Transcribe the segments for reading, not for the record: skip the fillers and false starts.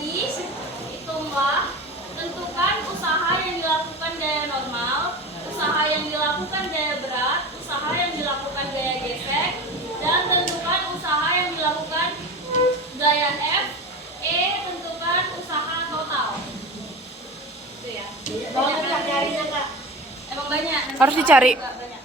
Jadi hitunglah, tentukan usaha yang dilakukan gaya normal, usaha yang dilakukan gaya berat, usaha yang dilakukan gaya gesek, dan tentukan usaha yang dilakukan gaya F. E, tentukan usaha total. Itu ya. Nyarinya Kak. Emang banyak. Harus dicari. Banyak.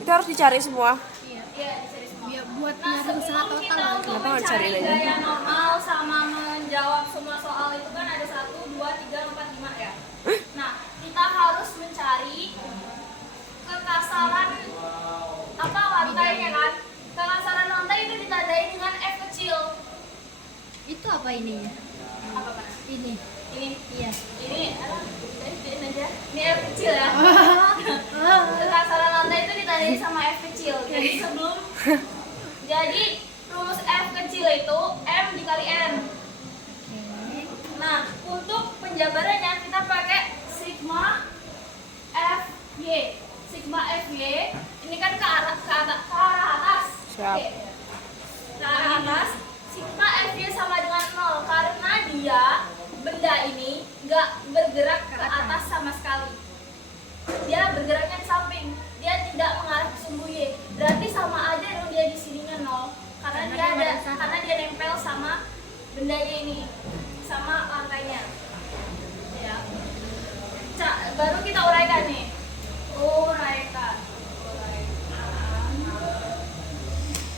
Itu harus dicari semua. Iya, dicari semua. Biar buat Nah, nyari usaha sebelum kita total. untuk Kenapa nggak mencari dicari aja? gaya normal sama menjawab semua soal itu kan ada 1, 2, 3, 4, 5 ya. Nah, kita harus mencari kekasaran apa lantainya kan? Kekasaran lantai itu ditandai dengan F kecil. Itu apa ininya? Apa Pak? Ini. Ini, Iya. ini apa? Ini aja. Ini F kecil ya. Kekasaran lantai itu ditandai sama F kecil. Jadi rumus F kecil itu M dikali N. Nah, untuk penjabarannya kita pakai sigma FY. Sigma FY ini kan ke arah atas. Siap. Oke. Ke arah atas. Sigma FY sama dengan 0 karena dia benda ini nggak bergerak ke atas sama sekali. Dia bergeraknya di samping. Dia tidak mengarah ke sumbu Y. Berarti sama aja dong dia di sininya 0 karena dia nempel sama benda Y ini sama lantainya. Ya. Baru kita uraikan nih. Uraikan.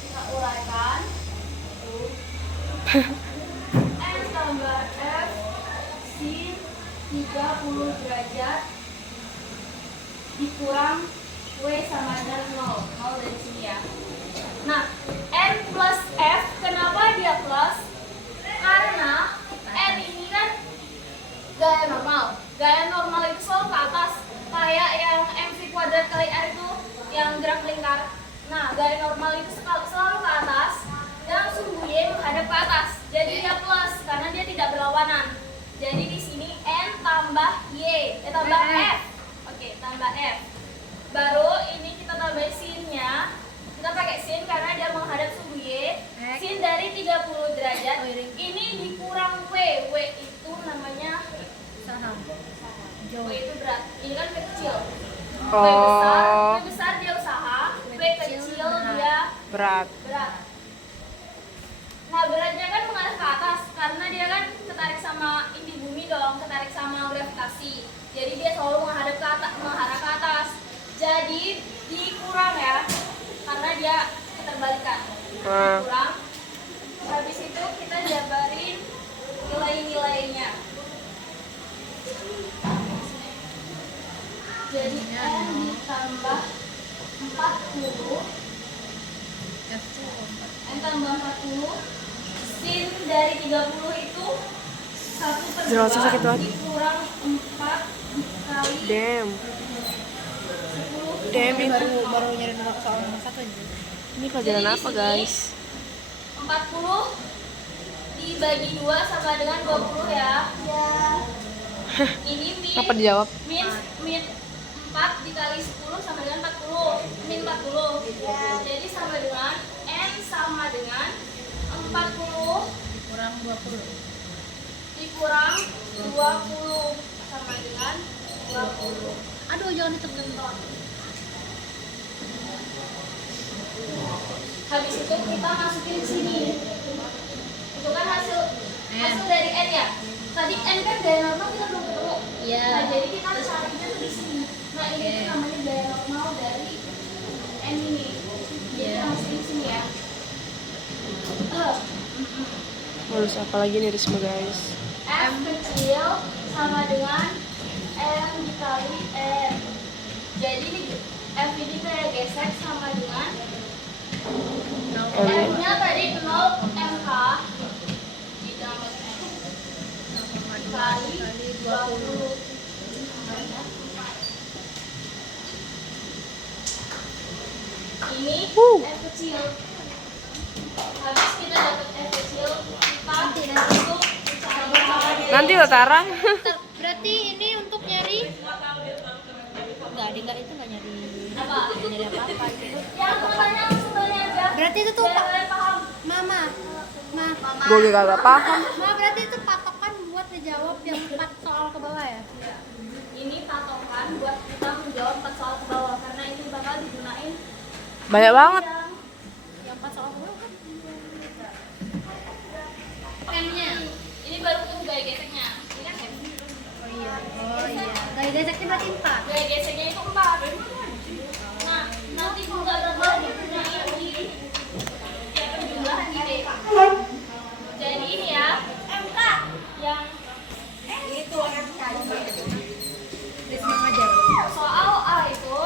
Kita uraikan. N tambah F sin 30 derajat dikurang W sama dengan 0 dari sini ya. Nah, N plus F, kenapa dia plus? Karena N ini kan gaya normal. Gaya normal itu selalu ke atas. Kayak yang mv kuadrat kali R itu yang gerak lingkar. Nah, gaya normal itu selalu ke atas dan sumbu Y menghadap ke atas. Jadi dia plus karena dia tidak berlawanan. Jadi di sini N tambah Y, tambah F. Oke, tambah F. Baru ini kita tambah sinnya. Kita pakai sin karena dia menghadap sumbu Y. Sin dari 30 derajat. Ini dikurang W. W itu namanya Saham. W itu berat. Ini kan W kecil. W Oh. besar dia usaha. W kecil dia Berat. berat. Nah, beratnya kan mengarah ke atas karena dia kan ketarik sama inti bumi dong, ketarik sama gravitasi. Jadi dia selalu menghadap ke atas, mengarah ke atas. Jadi dikurang ya, karena dia keterbalikan. Dikurang. Habis itu kita jabarin nilai-nilainya. Jadi N ditambah 40. N tambah 40. Sin dari 30 itu 1/2 Jelasnya sakit banget. dikurang 4 kali Damn. 10. Damn itu. Baru nyari nomor soal nomor 1 aja. Ini pelajaran Jadi di apa sini, guys? 40 dibagi 2 sama dengan 20 ya. Ini Apa dijawab? min 4 dikali 10 sama dengan 40. Min 40. Jadi sama dengan N sama dengan 40 Kurang 20. dikurang 20 sama dengan 20. Aduh, jangan ditekan. Habis itu kita masukin di sini. Itu kan hasil dari N ya. Tadi N kan gaya normal kita belum ketemu. Iya. Nah, jadi kita carinya tuh di sini. Nah, ini tuh namanya gaya normal dari N ini. Jadi kita masukin di sini ya. Harus apa lagi nih Risma guys? F kecil sama dengan M dikali N. Jadi F ini kayak gesek sama dengan M-nya tadi 0 MH ditambah M kali 20. Ini F kecil. Habis kita dapat F kecil, kita untuk mencari Nanti Utara. Berarti ini untuk nyari enggak itu enggak nyari apa? nyari apa-apa gitu. Yang mau tanya langsung tanya aja. Berarti itu tuh biar kalian paham. Mama Ma, Gue juga gak paham. Ma berarti itu patokan buat ngejawab yang 4 soal ke bawah ya? Ini patokan buat kita menjawab 4 soal ke bawah karena ini bakal digunain Banyak banget. Yang 4 soal ke bawah kan? Pennya. Ini baru untuk gaya geseknya. Ini kan pen. Oh iya. Gaya geseknya berarti 4. Gaya geseknya itu 4. Nah, nanti juga bakal digunain di penjumlahan ide. Jadi ini ya, MK yang Itu MK. Risma ngajar. soal A itu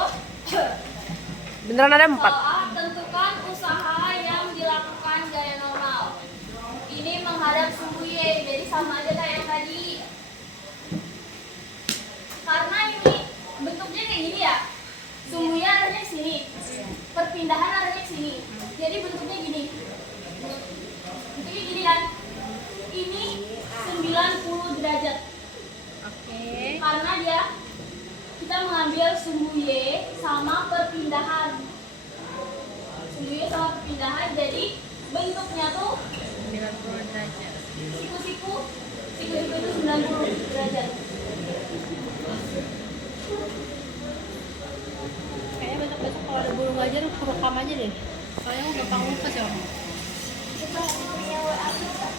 Beneran ada 4. soal tentukan usaha yang dilakukan gaya normal. Ini menghadap sumbu Y, jadi sama aja kayak yang tadi. Karena ini bentuknya kayak gini ya. Sumbunya arahnya ke sini. Perpindahan arahnya ke sini. Jadi bentuknya gini. Bentuknya gini kan. Ini 90 derajat. Oke. Karena dia kita mengambil sumbu Y sama perpindahan. Sumbu Y sama perpindahan, jadi bentuknya tuh 90 derajat. siku-siku itu 90 derajat. Kayaknya besok-besok kalau ada guru ngajar aku rekam aja deh. Soalnya aku gampang lupa sih. Om.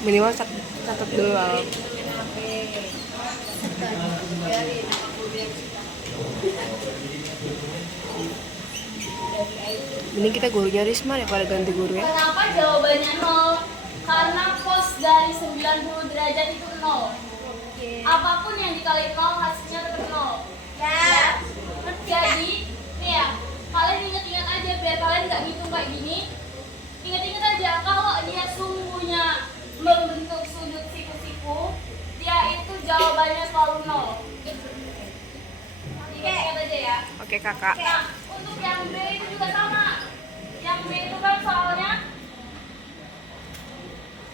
Minimal catat dulu lah. Mending kita gurunya Risma daripada ganti guru ya. Kenapa jawabannya 0? Karena cos dari 90 derajat itu 0. Apapun yang dikali 0 hasilnya tetap 0. Ya. Jadi, nih ya, kalian ingat-ingat aja biar kalian nggak ngitung kayak gini. Ingat-ingat aja kalau dia sumbunya membentuk sudut siku-siku, dia itu jawabannya selalu 0. Ingat-ingat aja ya. Oke kakak. Nah, untuk yang B itu juga sama. Yang B itu kan soalnya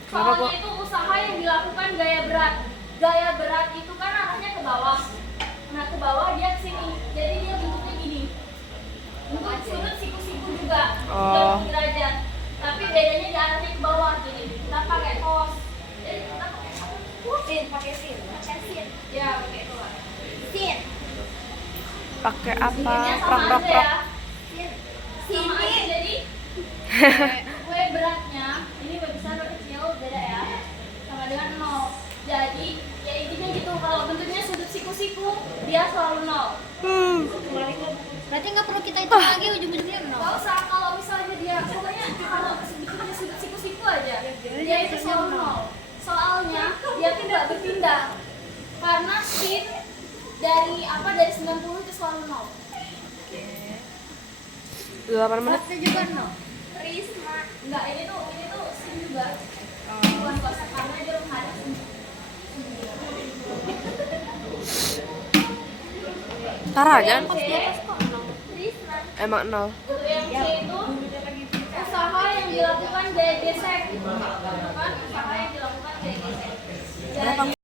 Kenapa, Bu? itu usaha yang dilakukan gaya berat. Gaya berat itu kan arahnya ke bawah. Nah, ke bawah dia ke sini. Jadi dia bentuknya gini. Bentuk sudut siku-siku juga. Oh. 30 derajat. Tapi bedanya di arahnya ke bawah. Jadi kita pakai cos. Jadi kita pakai apa? Sin, pakai sin. Pakai sin. Ya, pakai cos. Sin. Pakai apa? Sinnya Prok sama prok aja prok. ya. Sama aja, jadi kue beratnya ini kue besar kue kecil beda ya, sama dengan 0. Jadi ya intinya gitu, kalau bentuknya sudut siku-siku dia selalu 0. Berarti nggak perlu kita hitung lagi ujung-ujungnya 0. Gak usah, kalau misalnya dia pokoknya kalau bentuknya sudut siku-siku aja dia itu selalu 0. Soalnya dia tidak berpindah karena sin dari 90 itu selalu 0. 8 menit. Cosnya juga 0. Risma enggak, ini tuh sin juga. Bukan kos, karena dia menghadap sini. Tara aja. Kos di atas kok 0. Emang 0. Untuk yang C itu usaha yang dilakukan gaya gesek, kan? Usaha yang dilakukan